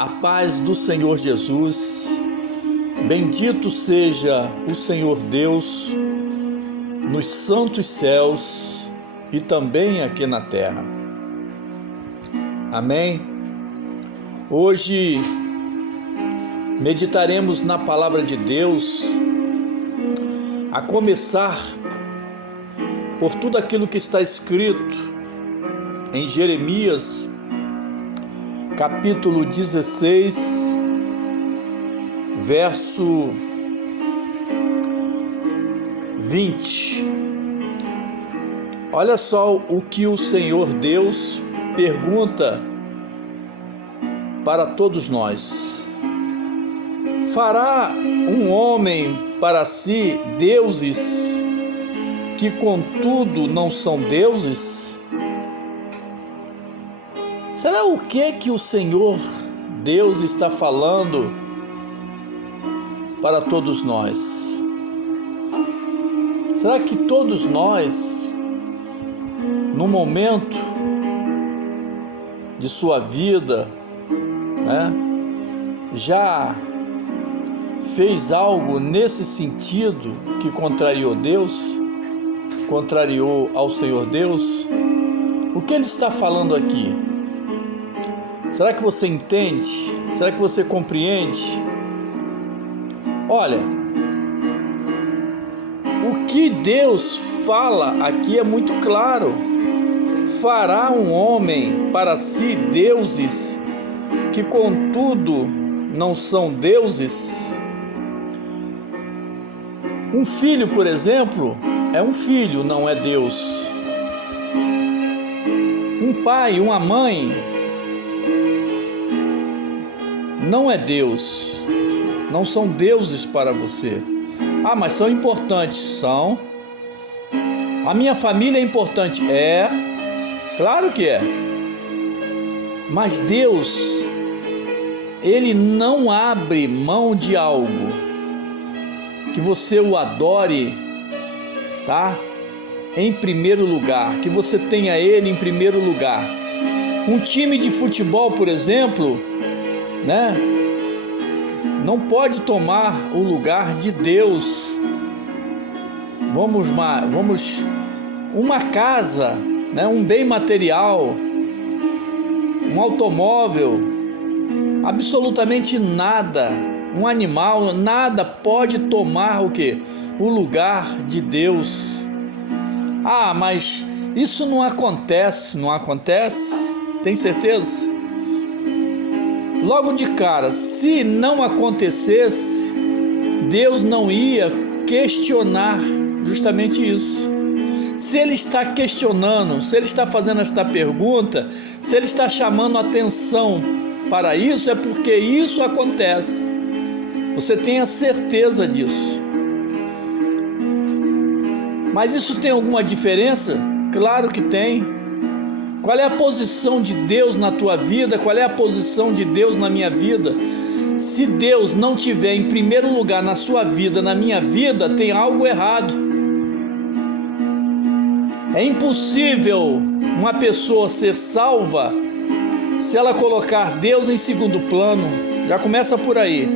A paz do Senhor Jesus, bendito seja o Senhor Deus nos santos céus e também aqui na terra. Amém? Hoje meditaremos na palavra de Deus, a começar por tudo aquilo que está escrito em Jeremias, capítulo 16, verso 20. Olha só o que o Senhor Deus pergunta para todos nós. Fará um homem para si deuses que contudo não são deuses? Será o que o Senhor Deus está falando para todos nós? Será que todos nós, no momento de sua vida, já fez algo nesse sentido que contrariou Deus, contrariou ao Senhor Deus? O que ele está falando aqui? Será que você entende? Será que você compreende? Olha, o que Deus fala aqui é muito claro. Fará um homem para si deuses que contudo não são deuses? Um filho, por exemplo, é um filho, não é Deus. Um pai, uma mãe, não é Deus, não são deuses para você. Ah, mas são importantes, são. A minha família é importante, é, claro que é. Mas Deus, Ele não abre mão de algo que você o adore, tá? Em primeiro lugar, que você tenha Ele em primeiro lugar. Um time de futebol, por exemplo, não pode tomar o lugar de Deus. Uma casa, um bem material, um automóvel, absolutamente nada, um animal, nada pode tomar o quê? O lugar de Deus. Ah, mas isso não acontece, Tem certeza? Logo de cara, se não acontecesse, Deus não ia questionar justamente isso. Se Ele está questionando, se Ele está fazendo esta pergunta, se Ele está chamando atenção para isso, é porque isso acontece. Você tenha certeza disso. Mas isso tem alguma diferença? Claro que tem. Qual é a posição de Deus na tua vida? Qual é a posição de Deus na minha vida? Se Deus não tiver em primeiro lugar na sua vida, na minha vida, tem algo errado. É impossível uma pessoa ser salva se ela colocar Deus em segundo plano. Já começa por aí.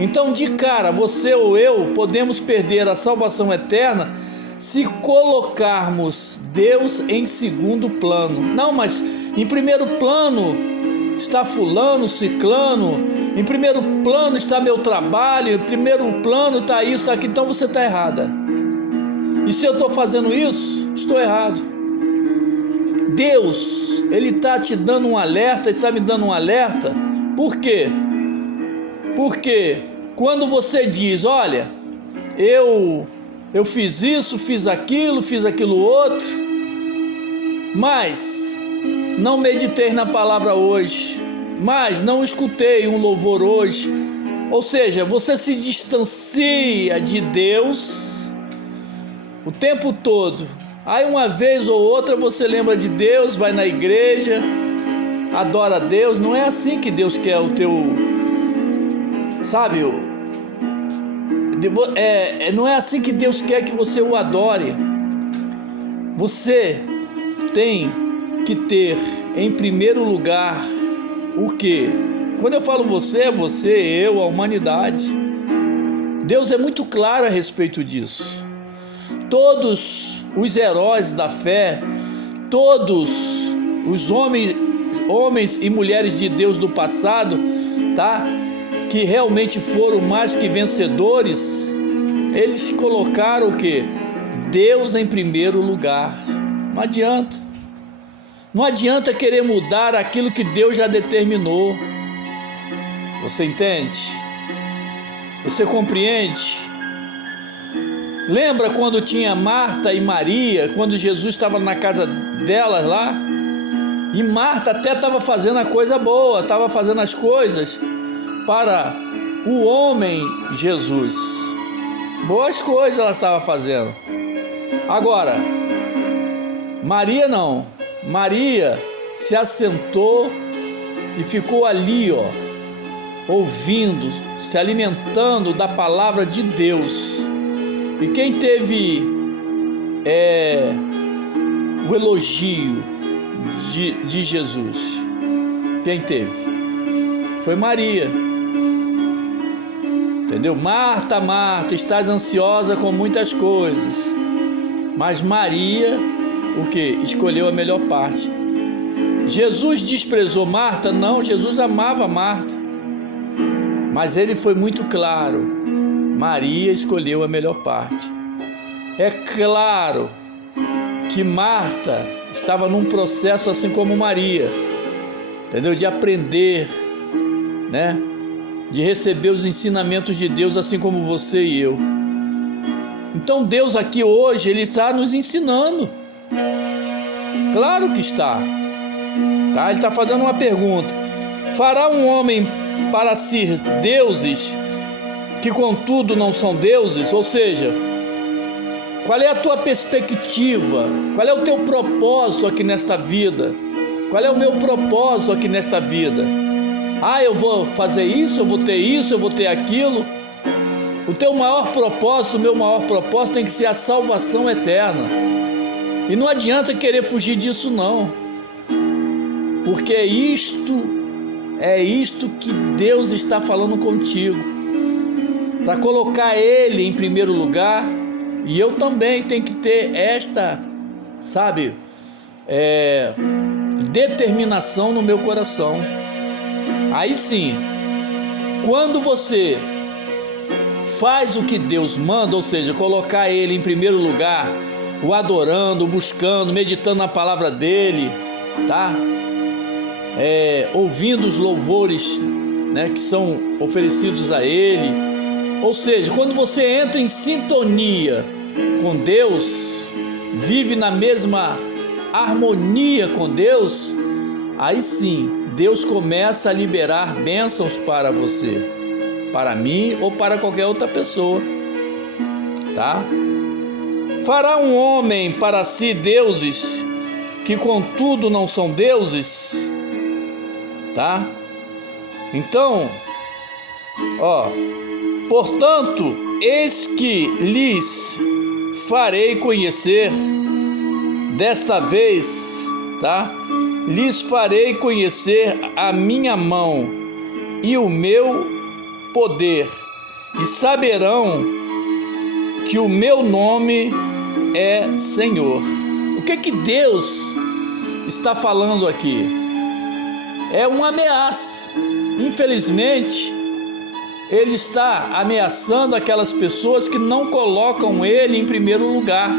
Então, de cara, você ou eu podemos perder a salvação eterna se colocarmos Deus em segundo plano. Não, mas em primeiro plano está fulano, ciclano, em primeiro plano está meu trabalho, em primeiro plano está isso, está aquilo. Então você está errada. E se eu estou fazendo isso, estou errado. Deus, Ele está te dando um alerta, Ele está me dando um alerta. Por quê? Porque quando você diz, olha, eu fiz isso, fiz aquilo outro, mas não meditei na palavra hoje, mas não escutei um louvor hoje, Ou seja, você se distancia de Deus o tempo todo. Aí uma vez ou outra você lembra de Deus, vai na igreja, adora a Deus. Não é assim que Deus quer o teu, sabe? Não é assim que Deus quer que você o adore. Você tem que ter em primeiro lugar o quê? Quando eu falo você, é você, eu, a humanidade. Deus é muito claro a respeito disso. Todos os heróis da fé, todos os homens e mulheres de Deus do passado, tá? Que realmente foram mais que vencedores, eles colocaram o quê? Deus em primeiro lugar. Não adianta. Não adianta querer mudar aquilo que Deus já determinou. Você entende? Você compreende? Lembra quando tinha Marta e Maria, quando Jesus estava na casa delas lá? E Marta até estava fazendo a coisa boa, estava fazendo as coisas para o homem Jesus. Boas coisas ela estava fazendo. Agora, Maria não. Maria se assentou e ficou ali, ouvindo, se alimentando da palavra de Deus. E quem teve o elogio de Jesus? Quem teve? Foi Maria. Entendeu? Marta, Marta, estás ansiosa com muitas coisas. Mas Maria, o que? Escolheu a melhor parte. Jesus desprezou Marta? Não, Jesus amava Marta. Mas ele foi muito claro. Maria escolheu a melhor parte. É claro que Marta estava num processo assim como Maria, entendeu? De aprender, né? De receber os ensinamentos de Deus assim como você e eu. Então Deus aqui hoje, Ele está nos ensinando. Claro que está. Tá? Ele está fazendo uma pergunta. Fará um homem para si deuses que contudo não são deuses? Ou seja, qual é a tua perspectiva? Qual é o teu propósito aqui nesta vida? Qual é o meu propósito aqui nesta vida? Eu vou fazer isso, eu vou ter aquilo. O teu maior propósito, o meu maior propósito tem que ser a salvação eterna. E não adianta querer fugir disso não. Porque é isto que Deus está falando contigo. Para colocar Ele em primeiro lugar, e eu também tenho que ter esta, determinação no meu coração. Aí sim, quando você faz o que Deus manda, ou seja, colocar Ele em primeiro lugar, o adorando, o buscando, meditando na palavra dEle, tá? Ouvindo os louvores, né, que são oferecidos a Ele. Ou seja, quando você entra em sintonia com Deus, vive na mesma harmonia com Deus, aí sim, Deus começa a liberar bênçãos para você, para mim ou para qualquer outra pessoa, tá? Fará um homem para si deuses que contudo não são deuses, tá? Então, portanto, eis que lhes farei conhecer, desta vez, tá? Lhes farei conhecer a minha mão e o meu poder, e saberão que o meu nome é Senhor. O que Deus está falando aqui? É uma ameaça. Infelizmente, Ele está ameaçando aquelas pessoas que não colocam Ele em primeiro lugar.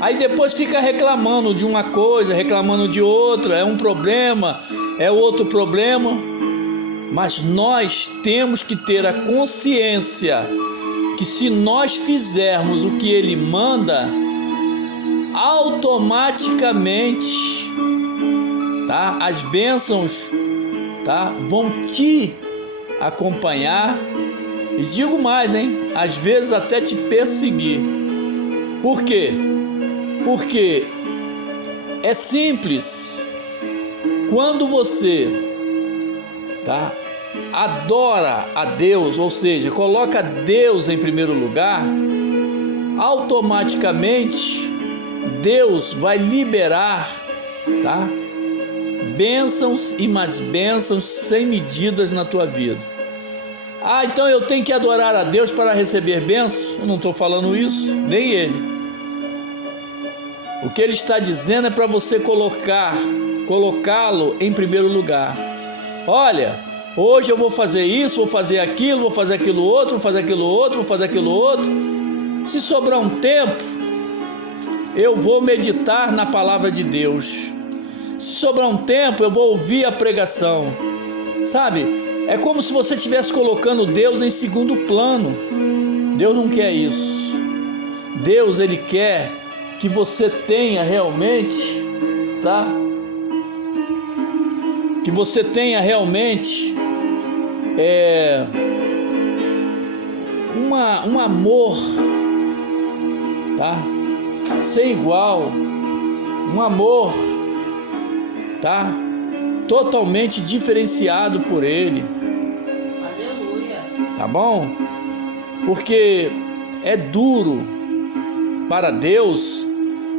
Aí depois fica reclamando de uma coisa, reclamando de outra, é um problema, é outro problema. Mas nós temos que ter a consciência que se nós fizermos o que Ele manda, automaticamente, as bênçãos, vão te acompanhar E digo mais, hein? Às vezes até te perseguir. Por quê? Porque é simples. Quando você, adora a Deus, ou seja, coloca Deus em primeiro lugar, automaticamente Deus vai liberar, bênçãos e mais bênçãos sem medidas na tua vida. Então eu tenho que adorar a Deus para receber bênçãos? Eu não estou falando isso, nem ele. O que ele está dizendo é para você colocá-lo em primeiro lugar. Olha, hoje eu vou fazer isso, vou fazer aquilo, vou fazer aquilo outro, vou fazer aquilo outro, vou fazer aquilo outro. Se sobrar um tempo, eu vou meditar na palavra de Deus. Se sobrar um tempo, eu vou ouvir a pregação. Sabe? É como se você estivesse colocando Deus em segundo plano. Deus não quer isso. Deus, ele quer que você tenha realmente, que você tenha realmente um amor, sem igual, um amor, totalmente diferenciado por ele. Aleluia. Tá bom? Porque é duro para Deus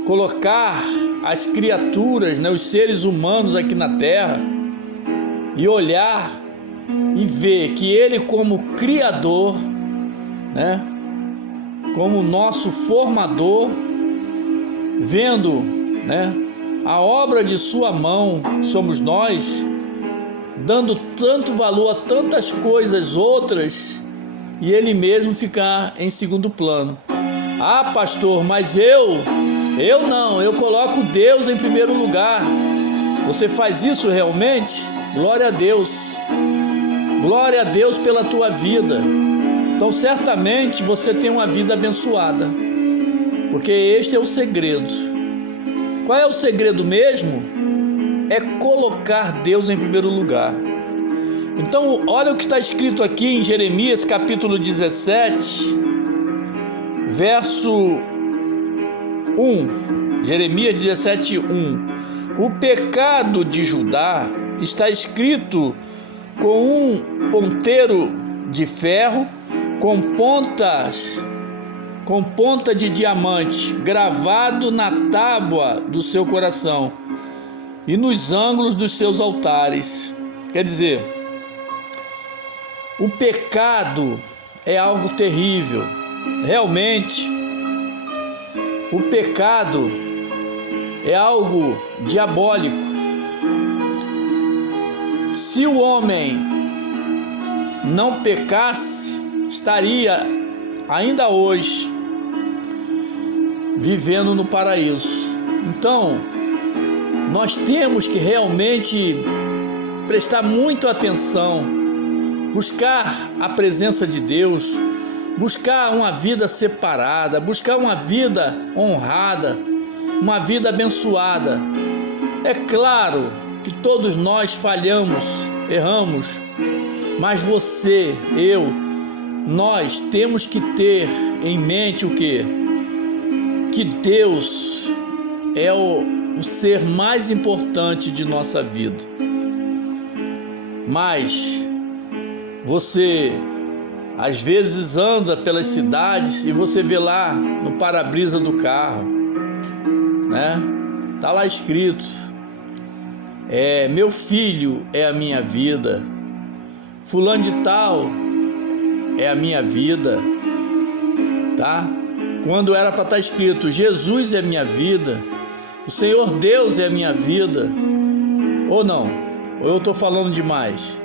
colocar as criaturas, os seres humanos aqui na terra e olhar e ver que ele, como criador, como nosso formador, vendo, a obra de sua mão, somos nós, dando tanto valor a tantas coisas outras, e ele mesmo ficar em segundo plano. Pastor, mas eu não, eu coloco Deus em primeiro lugar. Você faz isso realmente? Glória a Deus. Glória a Deus pela tua vida. Então certamente você tem uma vida abençoada, porque este é o segredo. Qual é o segredo mesmo? É colocar Deus em primeiro lugar. Então olha o que está escrito aqui em Jeremias capítulo 17, verso 1, Jeremias 17, 1. O pecado de Judá está escrito com um ponteiro de ferro, com ponta de diamante, gravado na tábua do seu coração e nos ângulos dos seus altares. Quer dizer, o pecado é algo terrível. Realmente, o pecado é algo diabólico. Se o homem não pecasse, estaria ainda hoje vivendo no paraíso. Então, nós temos que realmente prestar muita atenção, buscar a presença de Deus, buscar uma vida separada, buscar uma vida honrada, uma vida abençoada. É claro que todos nós falhamos, erramos, mas você, eu, nós temos que ter em mente o quê? Que Deus é o ser mais importante de nossa vida. Mas você às vezes anda pelas cidades e você vê lá no para-brisa do carro, tá lá escrito: meu filho é a minha vida, fulano de tal é a minha vida, quando era para estar escrito: Jesus é minha vida, o Senhor Deus é a minha vida. Ou não? Ou eu estou falando demais?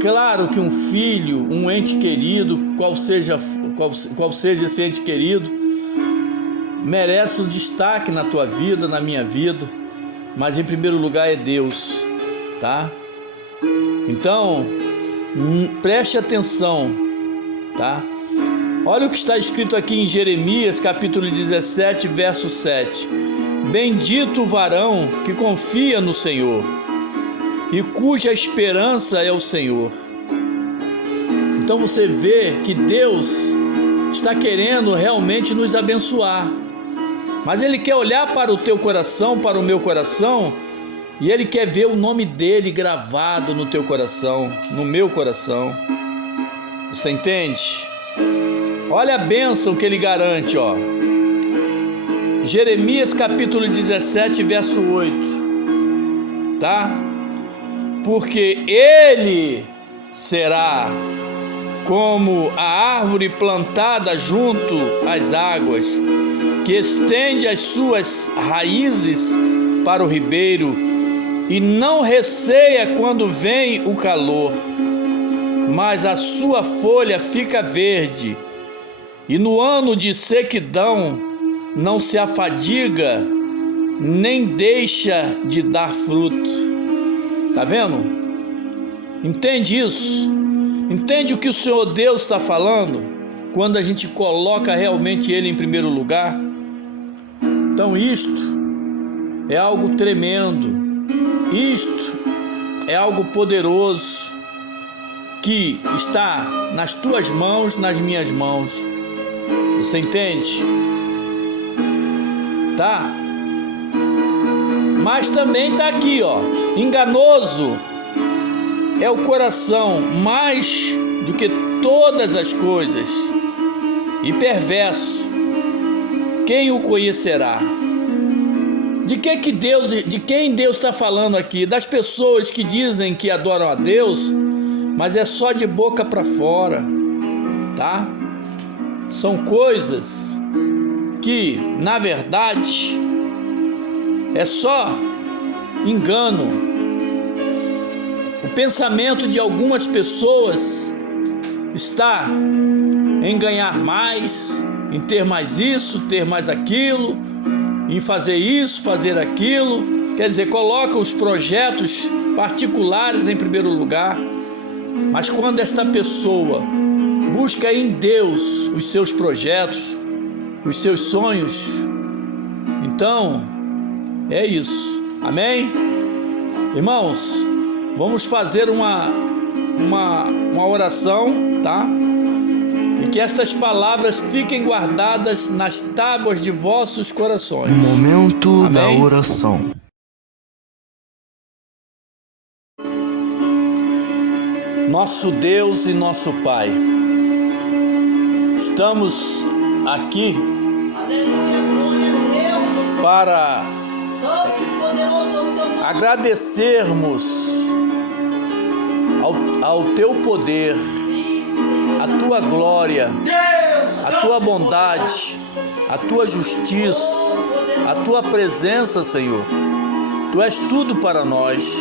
Claro que um filho, um ente querido, qual seja esse ente querido, merece um destaque na tua vida, na minha vida, mas em primeiro lugar é Deus, Então, preste atenção, Olha o que está escrito aqui em Jeremias, capítulo 17, verso 7. Bendito o varão que confia no Senhor e cuja esperança é o Senhor. Então você vê que Deus está querendo realmente nos abençoar. Mas Ele quer olhar para o teu coração, para o meu coração, e Ele quer ver o nome dEle gravado no teu coração, no meu coração. Você entende? Olha a bênção que Ele garante, ó. Jeremias capítulo 17, verso 8. Tá? Porque Ele será como a árvore plantada junto às águas, que estende as suas raízes para o ribeiro e não receia quando vem o calor, mas a sua folha fica verde, e no ano de sequidão não se afadiga, nem deixa de dar fruto. Tá vendo? Entende isso? Entende o que o Senhor Deus está falando? Quando a gente coloca realmente Ele em primeiro lugar. Então isto é algo tremendo. Isto é algo poderoso que está nas tuas mãos, nas minhas mãos. Você entende? Tá? Mas também está aqui, ó. Enganoso é o coração mais do que todas as coisas, e perverso, quem o conhecerá? De quem Deus está falando aqui? Das pessoas que dizem que adoram a Deus, mas é só de boca para fora, tá? São coisas que, na verdade, é só engano. O pensamento de algumas pessoas está em ganhar mais, em ter mais isso, ter mais aquilo, em fazer isso, fazer aquilo. Quer dizer, coloca os projetos particulares em primeiro lugar. Mas quando esta pessoa busca em Deus os seus projetos, os seus sonhos, então é isso. Amém? Irmãos, vamos fazer uma oração, tá? E que estas palavras fiquem guardadas nas tábuas de vossos corações. Momento Amém? da oração. Nosso Deus e nosso Pai, estamos aqui Aleluia, glória a Deus. para Santo e poderoso é o teu nome. agradecermos ao teu poder, a tua glória, a tua bondade, a tua justiça, a tua presença, Senhor. Tu és tudo para nós.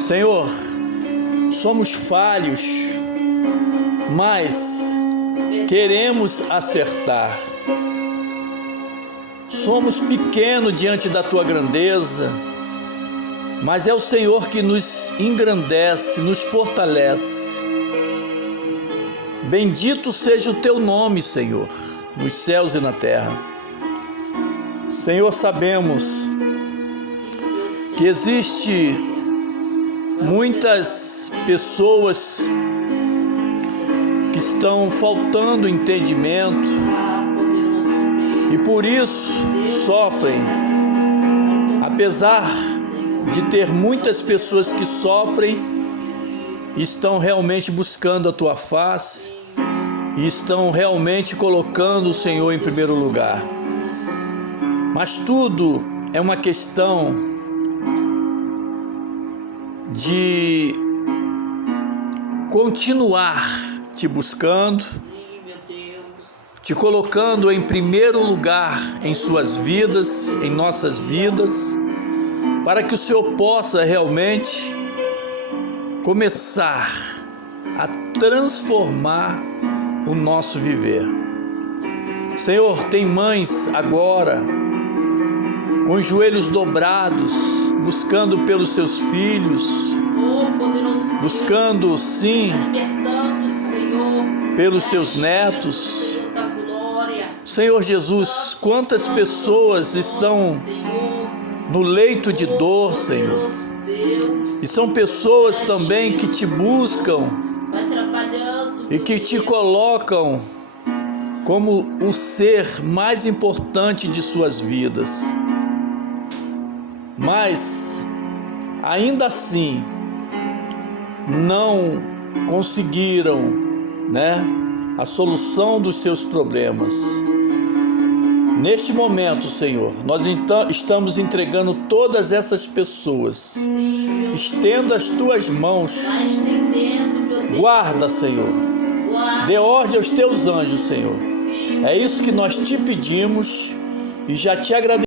Senhor, somos falhos, mas queremos acertar. Somos pequenos diante da tua grandeza, mas é o Senhor que nos engrandece, nos fortalece. Bendito seja o teu nome, Senhor, nos céus e na terra. Senhor, sabemos que existe muitas pessoas que estão faltando entendimento e por isso sofrem. Apesar de ter muitas pessoas que sofrem, estão realmente buscando a tua face e estão realmente colocando o Senhor em primeiro lugar. Mas tudo é uma questão de continuar te buscando, te colocando em primeiro lugar em suas vidas, em nossas vidas, para que o Senhor possa realmente começar a transformar o nosso viver. Senhor, tem mães agora com os joelhos dobrados, buscando pelos seus filhos, buscando sim pelos seus netos. Senhor Jesus, quantas pessoas estão no leito de dor, Senhor, e são pessoas também que te buscam e que te colocam como o ser mais importante de suas vidas. Mas, ainda assim, não conseguiram, a solução dos seus problemas. Neste momento, Senhor, nós então estamos entregando todas essas pessoas. Estenda as tuas mãos. Guarda, Senhor. Dê ordem aos teus anjos, Senhor. É isso que nós te pedimos e já te agradecemos.